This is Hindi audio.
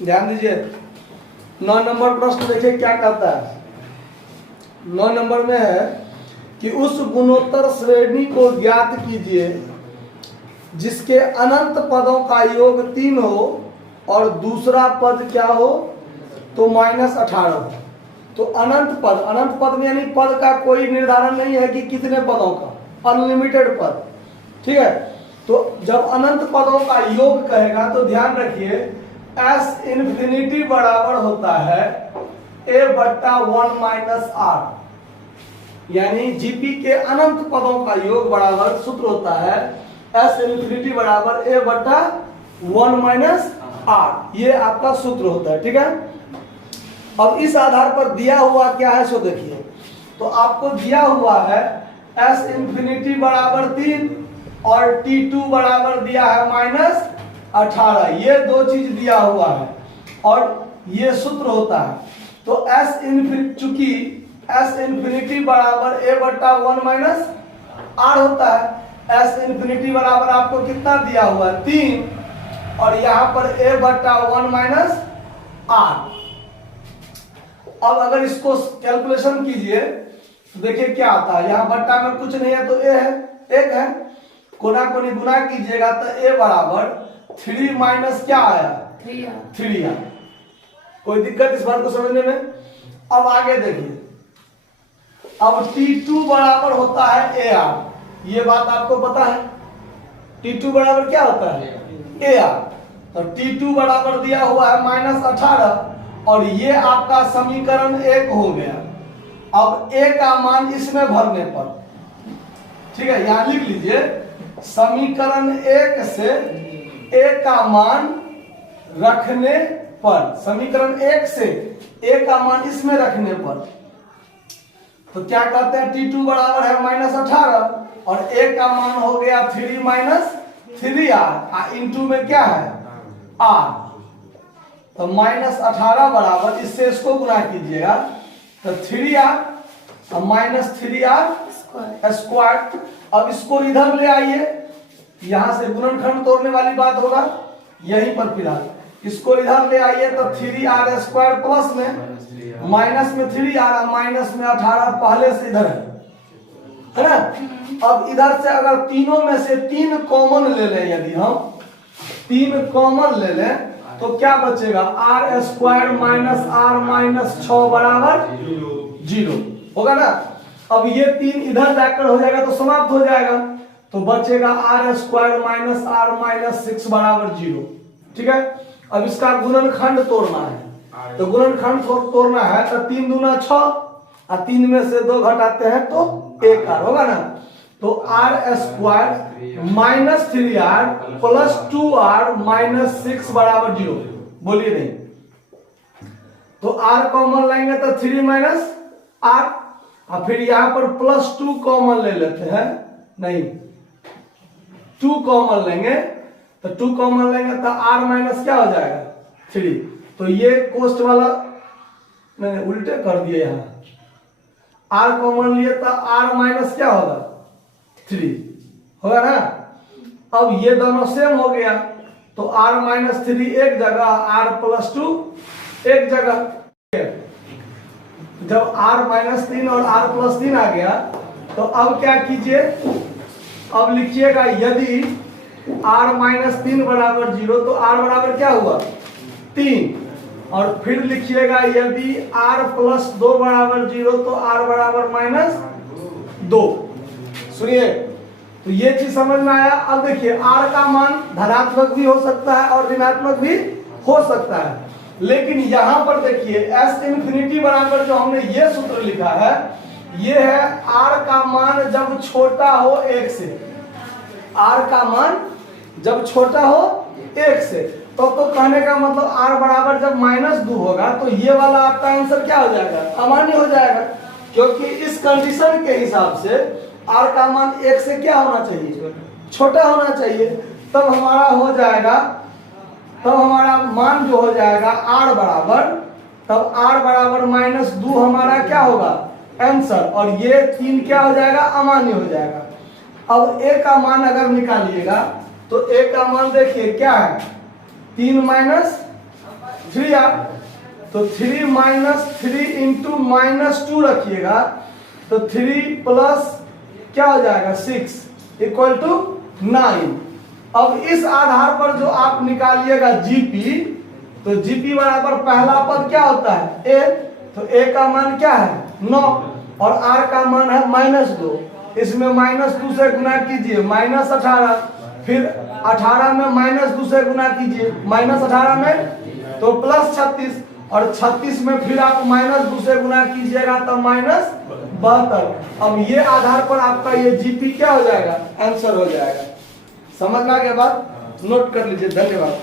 ध्यान दीजिए 9 नंबर प्रश्न देखिए क्या कहता है। 9 नंबर में है कि उस गुणोत्तर श्रेणी को ज्ञात कीजिए जिसके अनंत पदों का योग 3 हो और दूसरा पद क्या हो तो -18 हो। तो अनंत पद में यानी पद का कोई निर्धारण नहीं है कि कितने पदों का, अनलिमिटेड पद। ठीक है, तो जब अनंत पदों का योग कहेगा तो ध्यान रखिए S इंफिनिटी बराबर होता है A/1 - R, यानी जीपी के अनंत पदों का योग बराबर सूत्र होता है S इंफिनिटी बराबर A/1 - R। ये आपका सूत्र होता है। ठीक है, अब इस आधार पर दिया हुआ क्या है सो देखिए। तो आपको दिया हुआ है S इंफिनिटी बराबर 3 और T2 बराबर दिया है -18। ये दो चीज दिया हुआ है और ये सूत्र होता है। तो S इंफिनिटी, चूंकि S इंफिनिटी बराबर A/1 - R होता है। S इंफिनिटी बराबर आपको कितना दिया हुआ है 3 और यहाँ पर A/1 - R। अब अगर इसको कैलकुलेशन कीजिए तो देखिए क्या आता है। यहाँ बट्टा में कुछ नहीं है तो A है, 1 है। कोना कोनी गुना कीजिएगा तो A बराबर 3 माइनस क्या आया 3 आया। कोई दिक्कत इस बात को समझने में? अब आगे देखिए, अब T2 बराबर होता है AR। ये बात आपको पता है, T2 बराबर क्या होता है AR। तो T2 बराबर दिया हुआ है -18 और ये आपका समीकरण 1 हो गया। अब A का मान इसमें भरने पर, ठीक है, यहां लिख लीजिए समीकरण 1 से A का मान रखने पर, समीकरण 1 से A का मान इसमें रखने पर तो क्या कहते हैं T2 बराबर है -18 और A का मान हो गया 3 - 3R इंटू में क्या है R। तो -18 बराबर, इससे इसको गुना कीजिएगा तो 3R और -3R स्क्वायर। अब इसको इधर ले आइए, यहां से गुणनखंड तोड़ने वाली बात होगा यहीं पर। फिलहाल इसको इधर ले आइए तो 3R स्क्वायर प्लस में माइनस में 3R और माइनस में 18 पहले से इधर है ना। अब इधर से अगर तीनों में से 3 कॉमन ले लें, यदि हम 3 कॉमन ले लें तो क्या बचेगा R स्क्वायर माइनस R - 6 बराबर 0 होगा ना। अब ये 3 इधर जाकर हो जाएगा तो समाप्त हो जाएगा, तो बचेगा R स्क्वायर माइनस R - 6 बराबर 0। ठीक है, अब इसका गुणनखंड तोड़ना है। तो गुणनखंड तोड़ना है तो 3 दूना 6 और 3 में से 2 घटाते हैं तो 1R होगा ना। तो R square minus 3R plus 2R - 6 बराबर 0। बोलिए नहीं, तो R कॉमन लेंगे तो 3 - R और फिर यहां पर +2 कॉमन ले लेते हैं, नहीं 2 कॉमन लेंगे तो 2 कॉमन लेंगे तो R माइनस क्या हो जाएगा 3। तो ये कोष्ट वाला मैंने उल्टे कर दिए, यहाँ R कॉमन लिए तो R माइनस क्या होगा 3 होगा ना। अब ये दोनों सेम हो गया तो R - 3 एक जगह, R +2 एक जगह। जब R - 3 और R +3 आ गया तो अब क्या कीजिए, अब लिखिएगा यदि R - 3 बराबर 0 तो R बराबर क्या हुआ 3 और फिर लिखिएगा यदि R + 2 बराबर 0 तो R बराबर -2। सुनिए, तो ये चीज समझ में आया। अब देखिए R का मान धनात्मक भी हो सकता है और ऋणात्मक भी हो सकता है, लेकिन यहां पर देखिए S इंफिनिटी बराबर जो हमने ये सूत्र लिखा है ये है R का मान जब छोटा हो 1 से। R का मान जब छोटा हो 1 से तो कहने का मतलब R बराबर जब -2 होगा तो ये वाला आपका आंसर क्या हो जाएगा अमान्य हो जाएगा, क्योंकि इस कंडीशन के हिसाब से R का मान 1 से क्या होना चाहिए छोटा होना चाहिए। तब हमारा हो जाएगा, तब हमारा मान जो हो जाएगा R बराबर, तब R बराबर -2 हमारा क्या होगा आंसर, और ये 3 क्या हो जाएगा अमान्य हो जाएगा। अब A का मान अगर निकालिएगा तो A का मान देखिए क्या है 3 - 3 तो 3 माइनस 3 इंटू माइनस 2 रखिएगा तो 3 प्लस क्या हो जाएगा 6 इक्वल टू 9। अब इस आधार पर जो आप निकालिएगा जीपी, तो जीपी बराबर पहला पद क्या होता है ए, तो ए का मान क्या है 9 और आर का मान है -2। इसमें -2 से गुना कीजिए -18, फिर 18 में -2 से गुना कीजिए -18 में तो +36 और 36 में फिर आप -2 से गुना कीजिएगा तो -72। अब ये आधार पर आपका ये जीपी क्या हो जाएगा आंसर हो जाएगा। समझ में आ गया बात, नोट कर लीजिए। धन्यवाद।